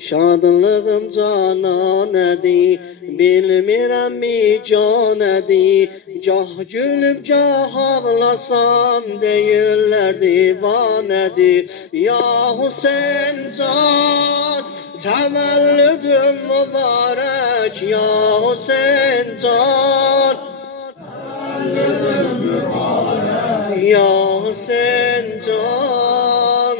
Şadlığım cananədir, bilmirəm mi canədir. Cah gülüb cah ağlasam, deyirlər divanədir. Ya Hüseyin can, təvəllüdün mübarək. Ya Hüseyin can, təvəllüdün mübarək. Ya Hüseyin can,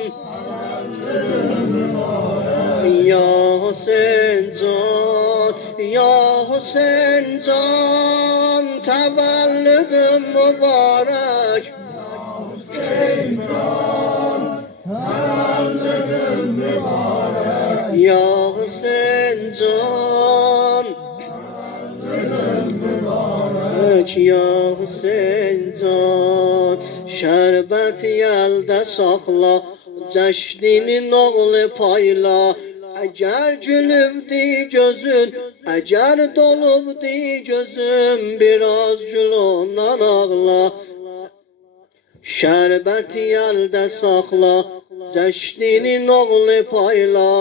Ya Hüseyin can, Ya Hüseyin can, təvəllüdün mübarək. Ya Hüseyin can, təvəllüdün mübarək. Ya Hüseyin can, təvəllüdün mübarək. Ya Hüseyin can, şərbəti əldə saxla, cəşdinin oğlu payla. Əgər gülübdi gözün, əgər dolubdi gözün, biraz gül ondan ağla. Şərbəti əldə saxla, cəşdinin oğlu payla.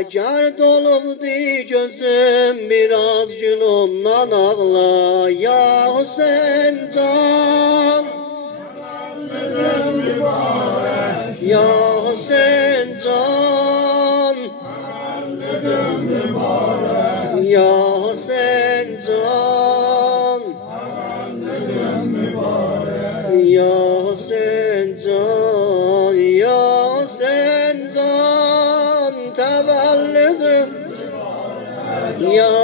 Əgər dolubdi gözün, biraz gül ondan ağla. Ya Hüseyin can, Ya Hüseyin can, Ya Hüseyin can, Ya Hüseyin can, Ya Hüseyin can, təvəllüdün, Ya